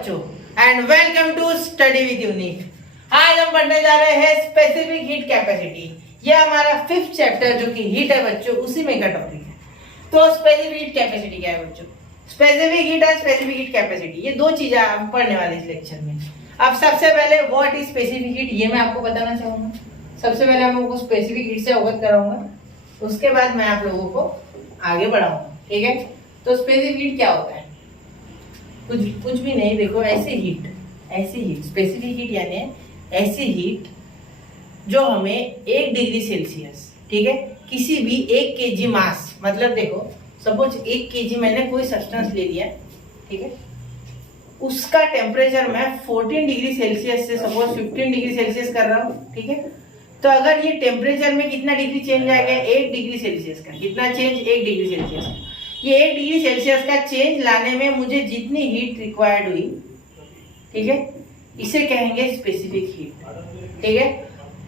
बच्चों and welcome to study with Unique. आज हम पढ़ने जा रहे हैं स्पेसिफिक हीट कैपेसिटी। यह हमारा 5th चैप्टर जो कि हीट है बच्चों, उसी में का टॉपिक है। तो स्पेसिफिक हीट कैपेसिटी क्या है बच्चों? स्पेसिफिक हीट और स्पेसिफिक हीट कैपेसिटी, ये दो चीजें हम पढ़ने वाले इस लेक्चर में। अब सबसे पहले व्हाट इज स्पेसिफिक हीट, ये मैं आपको बताना चाहूंगा। सबसे पहले हम लोगों को स्पेसिफिक हीट से अवगत कराऊंगा, उसके बाद मैं आप लोगों को आगे बढ़ाऊंगा। ठीक है, तो स्पेसिफिक हीट क्या होता है? कुछ भी नहीं, देखो ऐसी हीट स्पेसिफिक हीट यानी ऐसी हीट जो हमें 1 डिग्री सेल्सियस, ठीक है, किसी भी 1 kg मास, मतलब देखो सपोज 1 kg मैंने कोई सब्सटेंस ले लिया, ठीक है, उसका टेम्परेचर मैं 14 डिग्री सेल्सियस से सपोज 15 डिग्री सेल्सियस कर रहा हूँ। ठीक है, तो अगर ये टेम्परेचर में कितना डिग्री चेंज आएगा? 1 डिग्री सेल्सियस का। कितना चेंज? 1 डिग्री सेल्सियस का। ये 1 डिग्री सेल्सियस का चेंज लाने में मुझे जितनी हीट रिक्वायर्ड हुई, ठीक है, इसे कहेंगे स्पेसिफिक हीट। ठीक है,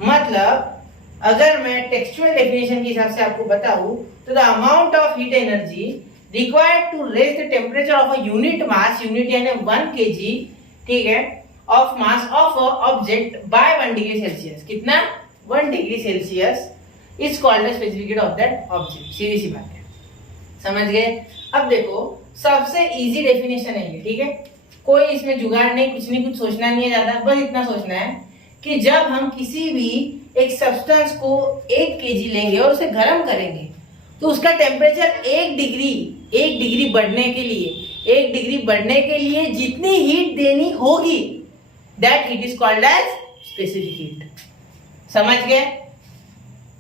मतलब अगर मैं टेक्सचुअल डेफिनेशन के हिसाब से आपको बताऊं तो the amount of heat energy required to raise the temperature of a unit mass, unit यानी 1 kg, ठीक है, of mass of a object by 1 degree Celsius. कितना? 1 degree Celsius is called the specific heat of that object. सीधी सी बात है, समझ गए? अब देखो सबसे इजी डेफिनेशन है ये, ठीक है, कोई इसमें जुगाड़ नहीं, कुछ नहीं, कुछ सोचना नहीं है ज्यादा, बस इतना सोचना है कि जब हम किसी भी एक सब्सटेंस को 1 kg लेंगे और उसे गर्म करेंगे तो उसका टेम्परेचर 1 डिग्री बढ़ने के लिए जितनी हीट देनी होगी, that heat is called as specific heat. समझ गए?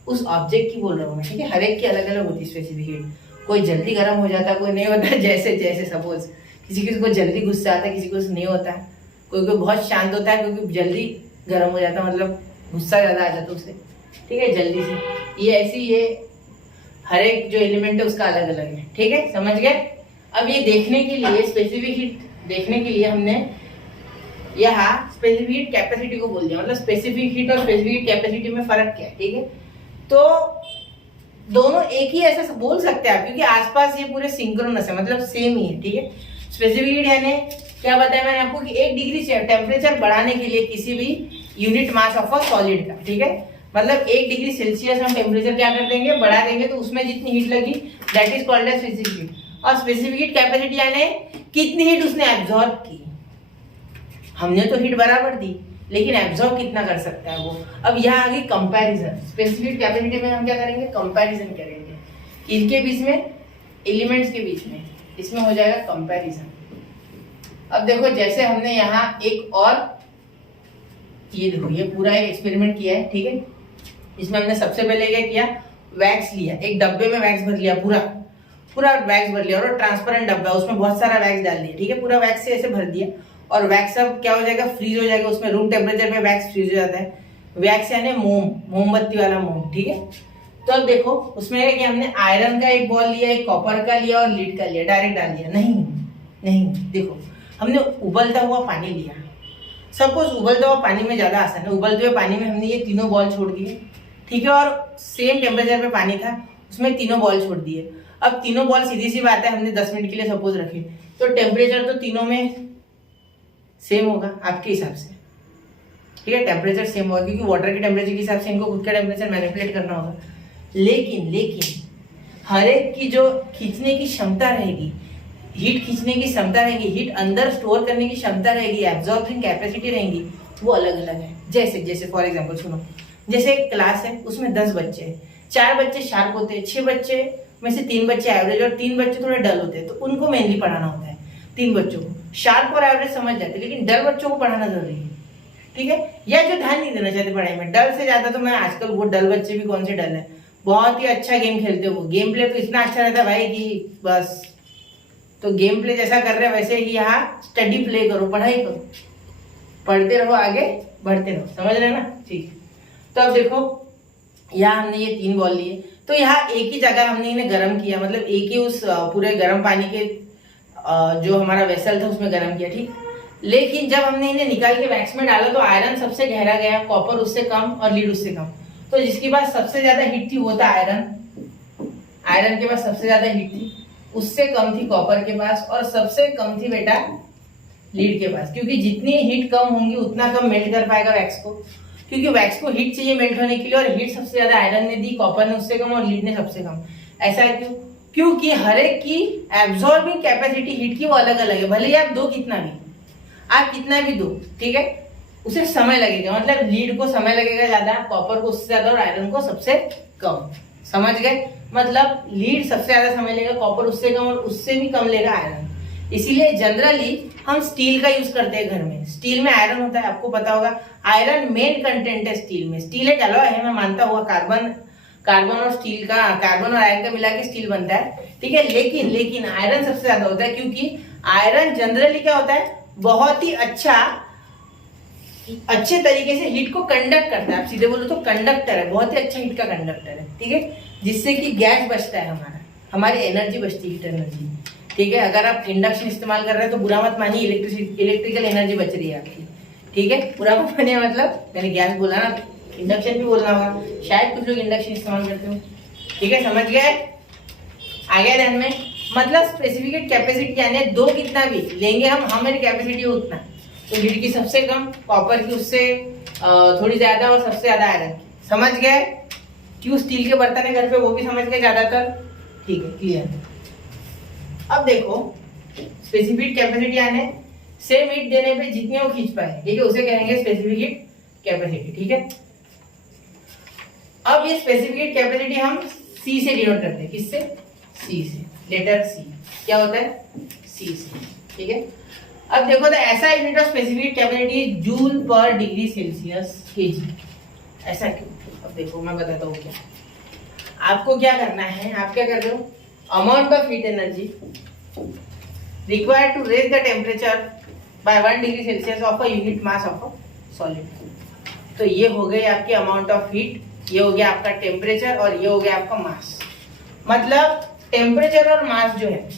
उस ऑब्जेक्ट की बोल रहा हूं मैं, ठीक है, हर एक की अलग अलग होती है स्पेसिफिक हीट। कोई जल्दी गर्म हो जाता है, कोई नहीं होता। जैसे सपोज किसी को जल्दी गुस्सा आता है, किसी को नहीं होता। कोई बहुत शांत होता है, कोई जल्दी गर्म हो जाता है, मतलब गुस्सा ज्यादा आ जाता है उसे, ठीक है, जल्दी से। ये हर एक जो एलिमेंट है उसका अलग अलग है। ठीक है, समझ गए? अब ये देखने के लिए, स्पेसिफिक हीट देखने के लिए हमने यहाँ स्पेसिफिक हीट कैपेसिटी को बोल दिया। मतलब स्पेसिफिक हीट और स्पेसिफिक हीट कैपेसिटी में फर्क क्या है? ठीक है, तो दोनों एक ही ऐसा बोल सकते हैं आप, क्योंकि आसपास ये पूरे सिंक्रोनस है, मतलब सेम ही है। ठीक है, स्पेसिफिक हीट यानी क्या बताया मैंने आपको कि 1 डिग्री टेम्परेचर बढ़ाने के लिए किसी भी unit mass of a solid का, ठीक है, मतलब 1 डिग्री सेल्सियस हम टेम्परेचर क्या कर देंगे? बढ़ा देंगे, तो उसमें जितनी हीट लगी that is called as specific heat. और स्पेसिफिक हीट कैपेसिटी यानी कितनी हीट उसने एब्जॉर्ब की। हमने तो हीट बराबर दी, लेकिन एब्जॉर्ब कितना कर सकता है वो। अब यहाँ आगे कंपैरिजन। स्पेसिफिक कैपेसिटी में हम क्या करेंगे? कंपैरिजन करेंगे इनके बीच में, एलिमेंट्स के बीच में, इसमें हो जाएगा कंपैरिजन। अब देखो जैसे हमने यहाँ एक और ये देखो, ये पूरा एक एक्सपेरिमेंट किया है, ठीक है, इसमें हमने सबसे पहले क्या किया? वैक्स लिया, एक डब्बे में वैक्स भर लिया, पूरा वैक्स भर लिया, और ट्रांसपेरेंट डब्बा, उसमें बहुत सारा वैक्स डाल दिया, ठीक है, पूरा वैक्स से ऐसे भर दिया, और वैक्स अब क्या हो जाएगा? फ्रीज हो जाएगा। उसमें रूम टेम्परेचर पे वैक्स फ्रीज हो जाता है। वैक्स यानी मोमबत्ती वाला मोम, ठीक है। तो अब देखो उसमें कि हमने आयरन का एक बॉल लिया, एक कॉपर का लिया और लीड का लिया, डायरेक्ट डाल दिया। नहीं, देखो हमने उबलता हुआ पानी लिया। सपोज उबलता हुआ पानी में ज्यादा आसान है, उबलते हुए पानी में हमने ये तीनों बॉल छोड़ दिए, ठीक है, और सेम टेम्परेचर पे पानी था, उसमें तीनों बॉल छोड़ दिए। अब तीनों बॉल, सीधी सी बात है, हमने 10 मिनट के लिए सपोज रखे, तो टेम्परेचर तो तीनों में सेम होगा आपके हिसाब से, ठीक है, टेम्परेचर सेम होगा, क्योंकि वाटर के टेम्परेचर के हिसाब से इनको खुद का टेम्परेचर मैनिपुलेट करना होगा। लेकिन हर एक की जो खींचने की क्षमता रहेगी, हीट खींचने की क्षमता रहेगी, हीट अंदर स्टोर करने की क्षमता रहेगी, एब्जॉर्बिंग कैपेसिटी रहेगी, वो अलग अलग है। जैसे फॉर एग्जाम्पल सुनो, जैसे एक क्लास है, उसमें 10 बच्चे हैं, 4 बच्चे शार्प होते हैं, 6 बच्चे में से 3 बच्चे एवरेज और 3 बच्चे थोड़े डल होते हैं, तो उनको मेनली पढ़ाना होता है। 3 बच्चों को शार्प और एवरेज समझ जाते हैं, लेकिन डल बच्चों को पढ़ाना जरूरी है, ठीक है, या जो ध्यान नहीं देना चाहते पढ़ाई में, डल से ज्यादा। तो मैं आजकल वो डल बच्चे भी कौन से डल है, बहुत ही अच्छा गेम खेलते हो, वो गेम प्ले तो इतना अच्छा रहता है भाई कि बस। तो गेम प्ले जैसा कर रहे हैं वैसे ही यहाँ स्टडी प्ले करो, पढ़ाई करो, पढ़ते रहो, आगे बढ़ते रहो, समझ रहे ना? ठीक। तो अब देखो यहाँ हमने ये 3 बॉल लिए, तो यहाँ एक ही जगह हमने इन्हें गर्म किया, मतलब एक ही उस पूरे गर्म पानी के जो हमारा वेसल था उसमें गर्म किया, ठीक। लेकिन जब हमने इन्हें निकाल के वैक्स में डाला तो आयरन सबसे गहरा गया, कॉपर उससे कम और लीड उससे कम। तो जिसके पास सबसे ज्यादा हीट थी वो था आयरन के पास सबसे ज्यादा हीट थी, उससे कम थी कॉपर के पास, और सबसे कम थी बेटा लीड के पास, क्योंकि जितनी हीट कम होंगी उतना कम मेल्ट कर पाएगा वैक्स को, क्योंकि वैक्स को हीट चाहिए मेल्ट होने के लिए, और हीट सबसे ज्यादा आयरन ने दी, कॉपर ने उससे कम और लीड ने सबसे कम। ऐसा है क्यों? क्योंकि हर एक की एब्जॉर्बिंग कैपेसिटी हीट की वो अलग अलग है। भले ही आप दो कितना भी, आप कितना भी दो, ठीक है, उसे समय लगेगा। मतलब लीड को समय लगेगा ज्यादा, कॉपर को उससे ज्यादा और आयरन को सबसे कम। समझ गए? मतलब लीड सबसे ज्यादा समय लेगा, कॉपर उससे कम और उससे भी कम लेगा आयरन। इसीलिए जनरली हम स्टील का यूज करते हैं घर में। स्टील में आयरन होता है, आपको पता होगा। आयरन मेन कंटेंट है स्टील में। स्टील एक अलॉय है, मैं मानता हूँ, कार्बन और स्टील का, कार्बन और आयरन का मिला के स्टील बनता है, ठीक है। लेकिन आयरन सबसे ज्यादा होता है, क्योंकि आयरन जनरली क्या होता है, बहुत ही अच्छे तरीके से हीट को कंडक्ट करता है। आप सीधे बोलो तो कंडक्टर है, बहुत ही अच्छा हीट का कंडक्टर है, ठीक है। जिससे कि गैस बचता है, हमारी एनर्जी बचती है, हीट एनर्जी, ठीक है। अगर आप इंडक्शन इस्तेमाल कर रहे हैं तो बुरा मत मानिए, इलेक्ट्रिकल एनर्जी बच रही है आपकी, ठीक है। बुरा मत मानिए, मतलब मैंने गैस बोला ना, इंडक्शन भी बोलना होगा, शायद कुछ लोग इंडक्शन इस्तेमाल करते हो, ठीक है। समझ गए? आ गया ध्यान में? मतलब स्पेसिफिक कैपेसिटी यानी दो कितना भी लेंगे हम, हमारी कैपेसिटी उतना, तो लीड की सबसे कम, कॉपर की उससे थोड़ी ज्यादा और सबसे ज्यादा आयरन की। समझ गए? क्यों स्टील के बर्तन है घर पे, वो भी समझ गए ज्यादातर, ठीक है, क्लियर। अब देखो स्पेसिफिक कैपेसिटी यानी सेम हीट देने पे जितने वो खींच पाए, ठीक है, उसे कहेंगे स्पेसिफिक हीट कैपेसिटी, ठीक है। अब ये स्पेसिफिक कैपेसिटी हम सी से डिनोट करते हैं। किससे? सी से, लेटर सी। क्या होता है? सी से, ठीक है। अब देखो तो ऐसा unit of specific capacity joule पर डिग्री सेल्सियस केजी। ऐसा क्यों? अब देखो मैं बताता हूँ क्या। आपको क्या करना है, आप क्या कर रहे हो, amount of heat energy required to raise the temperature by 1 degree Celsius of a unit mass of a solid. तो ये हो गई आपकी अमाउंट ऑफ हीट, ये हो गया आपका टेम्परेचर और ये हो गया आपका मास। मतलब टेम्परेचर और मास जो है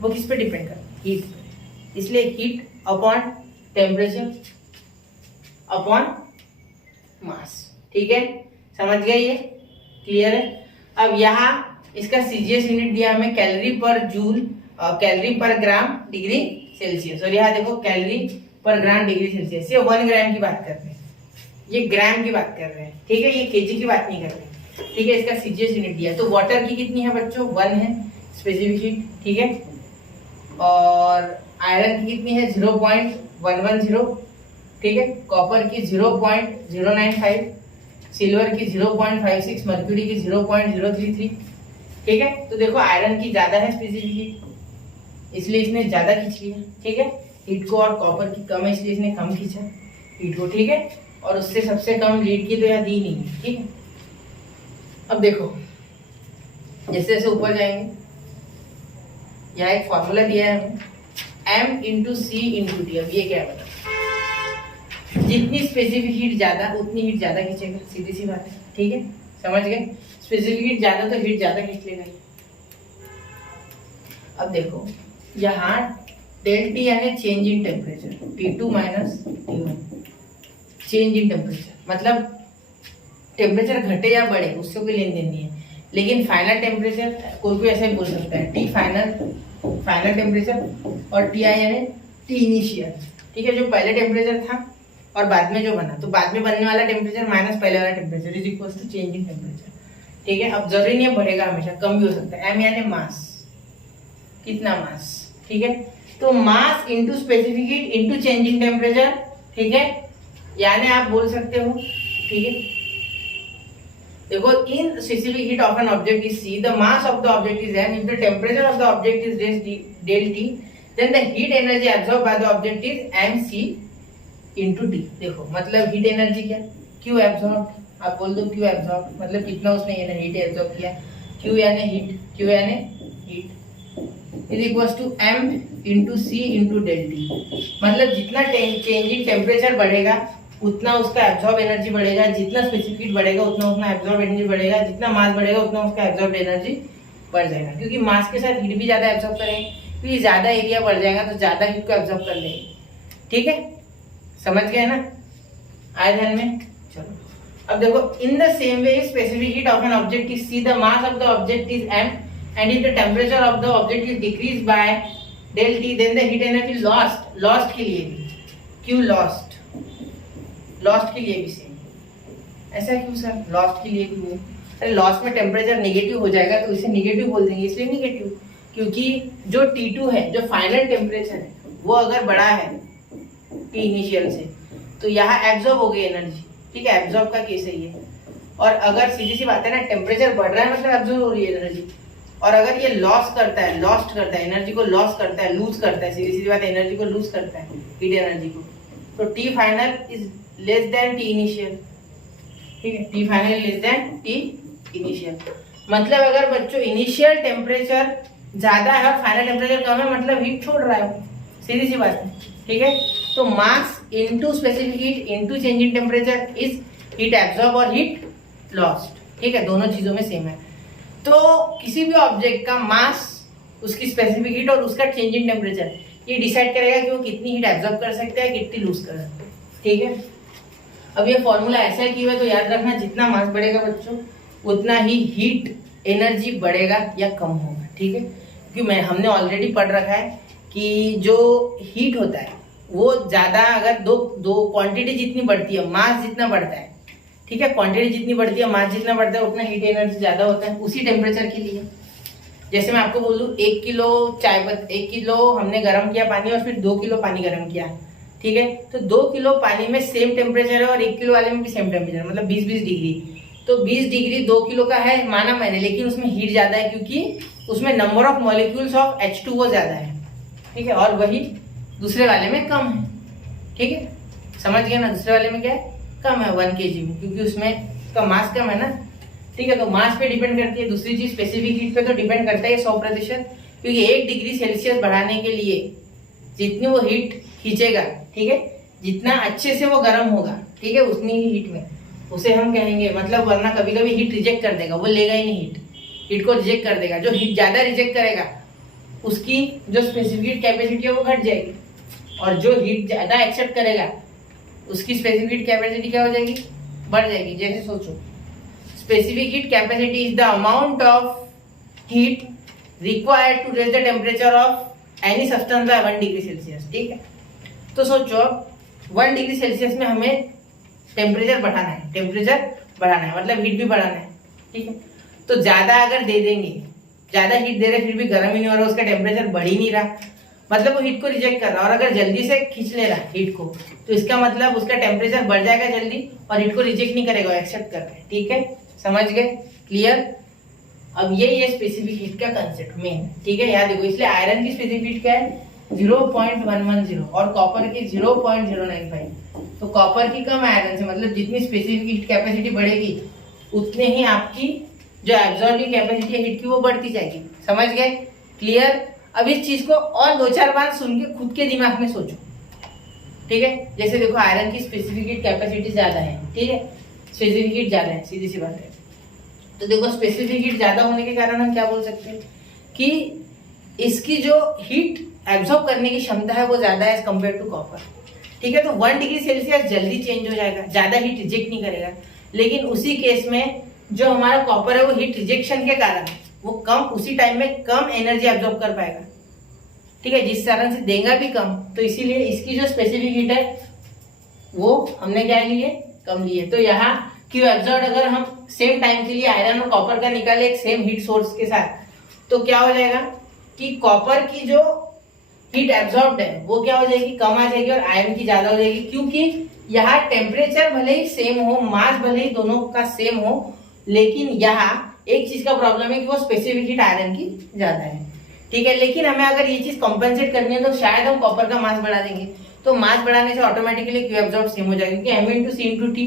वो किस पे डिपेंड करता है? हीट पे। इसलिए heat upon temperature upon mass, ठीक है। समझ गए? ये क्लियर है? अब यहाँ इसका सीजीएस यूनिट दिया हमें कैलोरी पर जूल, कैलोरी पर ग्राम डिग्री सेल्सियस, और यहाँ देखो कैलोरी पर ग्राम डिग्री सेल्सियस। ये 1 ग्राम की बात कर रहे हैं, ये ग्राम की बात कर रहे हैं, ठीक है, ये केजी की बात नहीं कर रहे, ठीक है। इसका सीजीएस यूनिट दिया। तो वाटर की कितनी है बच्चों? 1 है स्पेसिफिक हीट, ठीक है। और आयरन की कितनी है? 0.110, ठीक है। कॉपर की 0.095, सिल्वर की 0.56, मर्क्यूरी की 0.033, ठीक है। तो देखो आयरन की ज्यादा है स्पेसिफिक हीट, इसलिए इसने ज्यादा खींच लिया, ठीक है, हीट को, और कॉपर की कम है इसलिए इसने कम खींचा हीट को, ठीक है। और उससे सबसे कम लीड की तो यहाँ दी नहीं है, ठीक है। अब देखो जैसे जैसे ऊपर जाएंगे, यहाँ एक फॉर्मूला दिया है हमें, m into c into D. अब ये क्या है? जितनी स्पेसिफिक हीट ज्यादा उतनी हीट ज्यादा खींचेगा, सीधी सी बात है, ठीक है। समझ गए? स्पेसिफिक हीट ज्यादा तो हीट ज्यादा खींच लेगा। अब देखो यहाँ डेल टी यानी change in temperature, T2 minus T1, change in temperature. मतलब टेम्परेचर घटे या बढ़े उससे कोई लेन देन नहीं है, लेकिन फाइनल टेम्परेचर कोई ऐसा ही बोल सकता है, टी फाइनल टेम्परेचर, और टी आई यानी टी इनिशियल, ठीक है। जो पहले टेम्परेचर था और बाद में जो बना, तो बाद में बनने वाला टेम्परेचर माइनस पहले वाला temperature is equal to change in temperature, ठीक है। अब जरूरी नहीं है बढ़ेगा, हमेशा कम भी हो सकता है। एम यानी मास, कितना मास, ठीक है। तो mass into specific heat into change in temperature, ठीक है, यानी आप बोल सकते हो, ठीक है। देखो इन specific heat of an object is C, the mass of the object is m, if the temperature of the object is del T, then the heat energy absorbed by the object is mc into T। देखो मतलब heat energy क्या, Q absorb, आप बोल दो Q absorb, मतलब कितना उसने ये हीट एब्जॉर्ब किया, Q यानी हीट, Q यानी heat is equal to m into c into del T. मतलब जितना चेंज इन टेम्परेचर बढ़ेगा उतना उसका एब्जॉर्ब एनर्जी बढ़ेगा, जितना स्पेसिफिक हीट बढ़ेगा उतना एब्जॉर्ब एनर्जी बढ़ेगा, जितना मास बढ़ेगा उतना उसका एब्जॉर्ब एनर्जी बढ़ जाएगा, क्योंकि मास के साथ हीट भी ज्यादा एब्जॉर्ब करेंगे, क्योंकि ज्यादा एरिया बढ़ जाएगा तो ज्यादा हीट को एब्जॉर्ब कर लेंगे, ठीक है। समझ गए ना? आए ध्यान में? चलो अब देखो, in the same way specific heat of an object is C, the mass of the object is m, and if the temperature of the object is decreased by del T, then the heat energy lost के लिए भी Q lost के लिए भी same. ऐसा क्यों sir? Lost के लिए भी वो, अरे लॉस्ट में टेम्परेचर नेगेटिव हो जाएगा तो इसे नेगेटिव बोल देंगे, इसलिए नेगेटिव, क्योंकि जो T2 है, जो फाइनल टेम्परेचर है, वो अगर बड़ा है T इनिशियल से तो यहाँ एब्जॉर्ब हो गई एनर्जी, ठीक है, एब्जॉर्ब का केस है ये। और अगर सीधी सी बात है ना, टेम्परेचर बढ़ रहा है मतलब एब्जॉर्ब हो रही है एनर्जी, और अगर ये लॉस्ट करता है एनर्जी को लॉस करता है, लूज करता है, सीधी बात एनर्जी को लूज करता है, हीट एनर्जी को, तो T final is less than T initial, ठीक है, T final less than T initial. मतलब अगर बच्चों इनिशियल टेम्परेचर ज्यादा है और फाइनल टेम्परेचर कम है, मतलब हीट छोड़ रहा है, सीधी सी बात है, ठीक है। तो mass into specific heat into change in temperature is heat absorb और हीट लॉस्ट, ठीक है, दोनों चीजों में सेम है। तो किसी भी ऑब्जेक्ट का मास, उसकी स्पेसिफिक हीट और उसका चेंज इन टेम्परेचर, ये डिसाइड करेगा कि वो कितनी हीट एब्जॉर्ब कर सकता है, कितनी लूज कर सकता है, ठीक है। अब ये फॉर्मूला ऐसा है कि तो याद रखना, जितना मास बढ़ेगा बच्चों उतना ही हीट एनर्जी बढ़ेगा या कम होगा, ठीक है। क्योंकि हमने ऑलरेडी पढ़ रखा है कि जो हीट होता है वो ज्यादा, अगर दो क्वांटिटी जितनी बढ़ती है, मास जितना बढ़ता है, ठीक है, क्वांटिटी जितनी बढ़ती है, मास जितना बढ़ता है, उतना हीट एनर्जी ज्यादा होता है उसी टेम्परेचर के लिए। जैसे मैं आपको बोलूँ 1 किलो 1 किलो हमने गर्म किया पानी और फिर 2 किलो पानी गर्म किया, ठीक है, तो 2 किलो पानी में सेम टेम्परेचर है और 1 किलो वाले में भी सेम टेम्परेचर, मतलब 20-20 डिग्री। तो 20 डिग्री 2 किलो का है माना मैंने, लेकिन उसमें हीट ज्यादा है क्योंकि उसमें number of molecules of H2O ज्यादा है, ठीक है, और वही दूसरे वाले में कम है, ठीक है, समझ गया ना। दूसरे वाले में क्या है, कम है 1 kg में, क्योंकि उसमें का मास कम है ना, ठीक है। तो मास पे डिपेंड करती है। दूसरी चीज स्पेसिफिक हीट पे तो डिपेंड करता है 100%, क्योंकि 1 डिग्री सेल्सियस बढ़ाने के लिए जितनी वो हीट खींचेगा, ठीक है, जितना अच्छे से वो गर्म होगा, ठीक है, उतनी ही हीट में उसे हम कहेंगे, मतलब वरना कभी कभी हीट रिजेक्ट कर देगा, वो लेगा ही नहीं, हीट को रिजेक्ट कर देगा। जो हीट ज्यादा रिजेक्ट करेगा उसकी जो स्पेसिफिक हीट कैपेसिटी है वो घट जाएगी, और जो हीट ज्यादा एक्सेप्ट करेगा उसकी स्पेसिफिक हीट कैपेसिटी क्या हो जाएगी, बढ़ जाएगी। जैसे सोचो, specific heat capacity is the amount of heat required to raise the temperature of any substance by 1 degree Celsius, ठीक है। तो सोचो अब 1 डिग्री सेल्सियस में हमें टेम्परेचर बढ़ाना है, मतलब हीट भी बढ़ाना है, ठीक है। तो ज्यादा अगर दे देंगे, ज्यादा हीट दे रहे फिर भी गर्म ही नहीं हो रहा, उसका टेम्परेचर बढ़ ही नहीं रहा, मतलब वो हीट को रिजेक्ट कर रहा है। और अगर जल्दी से खींच ले रहा है हीट को, तो इसका मतलब उसका टेम्परेचर बढ़ जाएगा जल्दी और हीट को रिजेक्ट नहीं करेगा, एक्सेप्ट कर रहा है, ठीक है, समझ गए, क्लियर। अब ये स्पेसिफिक हीट का कंसेप्ट मेन, ठीक है, याद देखो। इसलिए आयरन की स्पेसिफिक हीट क्या है, 0.110 और कॉपर की 0.095। तो कॉपर की कम आयरन से, मतलब जितनी स्पेसिफिक हीट कैपेसिटी बढ़ेगी उतने ही आपकी जो एब्जॉर्बिंग कैपेसिटी है हीट की वो बढ़ती जाएगी, समझ गए, क्लियर। अब इस चीज को और 2-4 बार सुन के खुद के दिमाग में सोचो, ठीक है। जैसे देखो आयरन की स्पेसिफिक हीट कैपेसिटी ज्यादा है, ठीक है, स्पेसिफिक हीट ज्यादा है, सीधी सी बात है। तो देखो स्पेसिफिक हीट ज्यादा होने के कारण हम क्या बोल सकते हैं कि इसकी जो हीट एब्जॉर्ब करने की क्षमता है वो ज्यादा है एज कम्पेयर टू कॉपर, ठीक है। तो 1 डिग्री सेल्सियस जल्दी चेंज हो जाएगा, ज्यादा हीट रिजेक्ट नहीं करेगा। लेकिन उसी केस में जो हमारा कॉपर है वो हीट रिजेक्शन के कारण वो कम, उसी टाइम में कम एनर्जी एब्जॉर्ब कर पाएगा, ठीक है, जिस कारण से देगा भी कम। तो इसीलिए इसकी जो स्पेसिफिक हीट है वो हमने क्या लिए, कम लिए। तो यहाँ क्यू एब्जॉर्ब अगर हम सेम टाइम के लिए आयरन और कॉपर का निकाले एक सेम हीट सोर्स के साथ, तो क्या हो जाएगा कि कॉपर की जो हीट एब्जॉर्ब्ड है वो क्या हो जाएगी, कम आ जाएगी, और आयरन की ज्यादा हो जाएगी। क्योंकि यहाँ टेम्परेचर भले ही सेम हो, मास भले ही दोनों का सेम हो, लेकिन यहाँ एक चीज का प्रॉब्लम है कि वो स्पेसिफिक हीट आयरन की ज्यादा है, ठीक है। लेकिन हमें अगर ये चीज कॉम्पेंसेट करनी है तो शायद हम कॉपर का मास बढ़ा देंगे, तो मास बढ़ाने से ऑटोमेटिकली क्यू एब्जॉर्ब सेम हो जाएगा, क्योंकि m into c into T,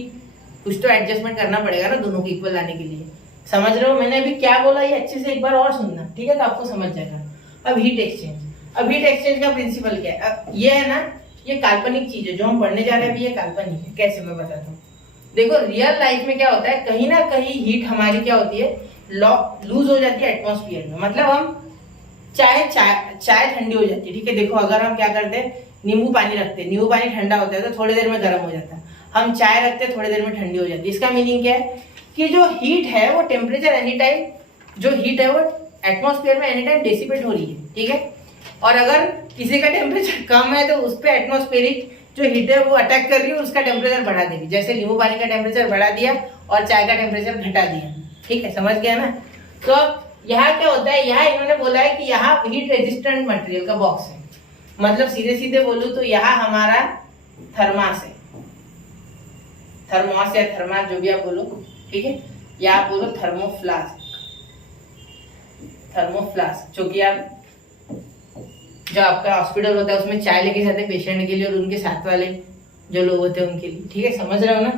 कुछ तो एडजस्टमेंट करना पड़ेगा ना दोनों को इक्वल लाने के लिए। समझ रहे हो मैंने अभी क्या बोला, ये अच्छे से एक बार और सुनना, ठीक है, तो आपको समझ जाएगा। अब हीट एक्सचेंज, अब हीट एक्सचेंज का प्रिंसिपल क्या है, अब ये है ना, ये काल्पनिक चीज है जो हम पढ़ने जा रहे हैं अभी, ये काल्पनिक है। कैसे मैं बताता हूँ, देखो रियल लाइफ में क्या होता है, कहीं ना कहीं हीट हमारी क्या होती है, लूज हो जाती है एटमॉस्फेयर में। मतलब हम चाय ठंडी हो जाती है, ठीक है। देखो अगर हम क्या करते हैं, नींबू पानी रखते हैं, नींबू पानी ठंडा होता है तो थोड़ी देर में गर्म हो जाता है, हम चाय रखते हैं थोड़ी देर में ठंडी हो जाती है। इसका मीनिंग क्या है कि जो हीट है वो टेम्परेचर एनी टाइम, जो हीट है वो एटमॉस्फेयर में एनी टाइम डेसिपेट हो रही है, ठीक है। और अगर किसी का टेम्परेचर कम है तो उस पर एटमॉस्फेरिक जो हीट है वो अटैक कर रही है, उसका टेम्परेचर बढ़ा देगी। जैसे नींबू पानी का टेम्परेचर बढ़ा दिया और चाय का टेम्परेचर घटा दिया। ठीक है, समझ गया ना। तो यहाँ क्या होता है, यहाँ इन्होंने बोला है कि यहाँ हीट रेजिस्टेंट मटेरियल का बॉक्स है। मतलब सीधे सीधे बोलूं तो यहाँ हमारा थर्मास है, थर्मोस या थर्मास जो भी आप बोलो। ठीक है, या आप बोलो थर्मोफ्लास्क, थर्मोफ्लास्क जो कि आप जो आपका हॉस्पिटल होता है उसमें चाय लेके जाते हैं पेशेंट के लिए और उनके साथ वाले जो लोग होते हैं उनके लिए। ठीक है, समझ रहे हो ना।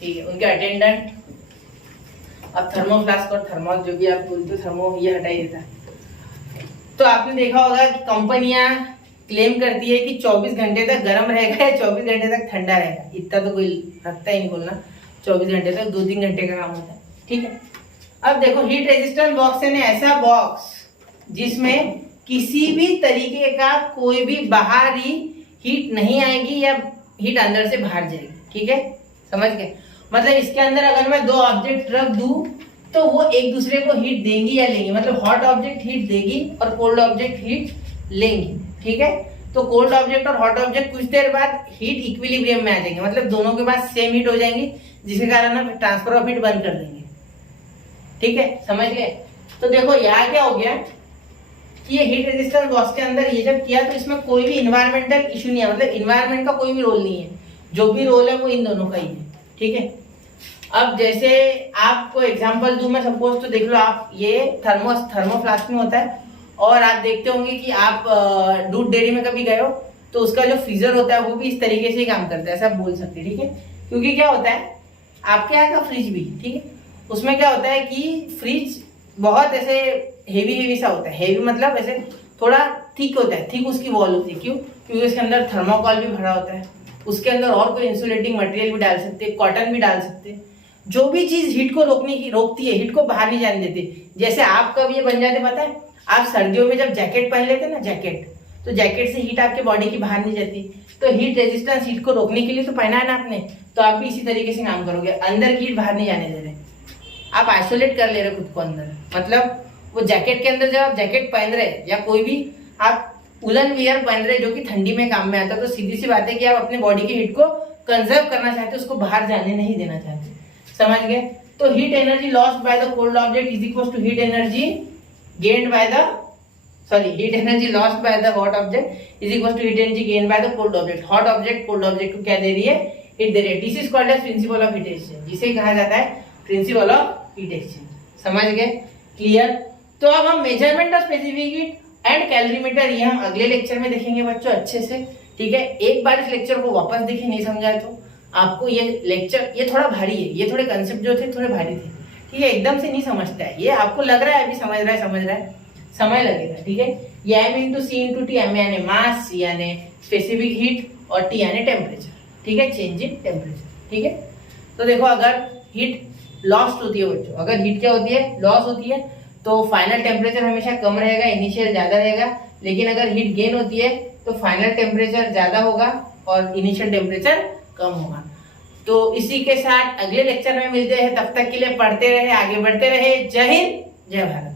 ठीक है, उनके अटेंडेंट। अब थर्मोफ्लास्क और थर्मोस जो भी आप बोलते हो, थर्मो ये हटा ही देता है। तो आपने देखा होगा कि कंपनियां क्लेम करती है कि 24 घंटे तक गर्म रहेगा या 24 घंटे तक ठंडा रहेगा। इतना तो कोई रखता ही नहीं बोलना, 24 घंटे तक 2-3 घंटे का काम होता है। ठीक है, अब देखो हीट रेजिस्टेंट बॉक्स है ऐसा बॉक्स जिसमें किसी भी तरीके का कोई भी बाहरी हीट नहीं आएगी या हीट अंदर से बाहर जाएगी। ठीक है, समझ गए। मतलब इसके अंदर अगर मैं 2 ऑब्जेक्ट रख दूं तो वो एक दूसरे को हीट देंगी या लेंगी। मतलब हॉट ऑब्जेक्ट हीट देगी और कोल्ड ऑब्जेक्ट हीट लेंगी। ठीक है, तो कोल्ड ऑब्जेक्ट और हॉट ऑब्जेक्ट कुछ देर बाद हीट इक्विलिब्रियम में आ जाएंगे, मतलब दोनों के पास सेम हीट हो जाएंगी, जिसके कारण हम ट्रांसफर ऑफ हीट बंद कर देंगे। ठीक है, समझ गए। तो देखो यहाँ क्या हो गया कि ये हीट रेजिस्टेंस बॉक्स के अंदर ये जब किया तो इसमें कोई भी इन्वायरमेंटल इशू नहीं है, मतलब इन्वायरमेंट का कोई भी रोल नहीं है। जो भी रोल है वो इन दोनों का ही है। ठीक है, अब जैसे आपको एग्जांपल दूं मैं, सपोज तो देख लो आप, ये थर्मोफ्लास्क में होता है और आप देखते होंगे कि आप दूध डेयरी में कभी गए हो तो उसका जो फ्रीजर होता है वो भी इस तरीके से ही काम करता है, ऐसा आप बोल सकते हैं। ठीक है, क्योंकि क्या होता है आपके यहाँ का फ्रिज भी, ठीक है, उसमें क्या होता है कि फ्रिज बहुत ऐसे हेवी सा होता है। हेवी मतलब ऐसे थोड़ा थिक होता है, थिक उसकी वॉल होती है। क्यों? क्योंकि उसके अंदर थर्मोकॉल भी भरा होता है, उसके अंदर और कोई इंसुलेटिंग मटेरियल भी डाल सकते हैं, कॉटन भी डाल सकते हैं, जो भी चीज हीट को रोकती है, हीट को बाहर नहीं जाने देती। जैसे आप कब ये बन जाते पता है, आप सर्दियों में जब जैकेट पहन लेते ना, जैकेट, तो जैकेट से हीट आपके बॉडी की बाहर नहीं जाती। तो हीट रेजिस्टेंस हीट को रोकने के लिए तो पहना है ना आपने, तो आप भी इसी तरीके से काम करोगे, अंदर की हीट बाहर नहीं जाने दे रहे, आप आइसोलेट कर ले रहे खुद को अंदर। मतलब वो जैकेट के अंदर जब आप जैकेट पहन रहे या कोई भी आप उलन वियर पहन रहे जो कि ठंडी में काम में आता है, तो सीधी सी बात है कि आप अपने बॉडी की हीट को कंजर्व करना चाहते, उसको बाहर जाने नहीं देना चाहते। समझ गए। तो heat energy lost by the cold object is equal to heat energy gained by the heat energy lost by the hot object is equal to heat energy gained by the cold object. Hot object cold object को क्या दे रही है? Heat दे रही है। This is called as principle of heat exchange, जिसे कहा जाता है प्रिंसिपल ऑफ हीट एक्सचेंज। समझ गए? क्लियर। तो अब हम measurement of specific heat and calorimeter ये हम अगले लेक्चर में देखेंगे बच्चों अच्छे से। ठीक है, एक बार इस लेक्चर को वापस देखें, नहीं समझाए तो आपको ये लेक्चर ये थोड़ा भारी है, ये थोड़े कंसेप्ट जो थे थोड़े भारी थे। ठीक है, एकदम से नहीं समझता है, ये आपको लग रहा है अभी समझ रहा है, समय लगेगा। ठीक है, ये m into c into T, m यानी मास, c यानी स्पेसिफिक हीट और t यानी टेम्परेचर। ठीक है, चेंज इन टेम्परेचर। ठीक है, तो देखो अगर हीट लॉस्ट होती है बच्चों, अगर हीट क्या होती है? लॉस होती है, तो फाइनल टेम्परेचर हमेशा कम रहेगा, इनिशियल ज्यादा रहेगा। लेकिन अगर हीट गेन होती है तो फाइनल टेम्परेचर ज्यादा होगा और इनिशियल टेम्परेचर कम होगा। तो इसी के साथ अगले लेक्चर में मिलते हैं, तब तक के लिए पढ़ते रहे, आगे बढ़ते रहे। जय हिंद, जय भारत।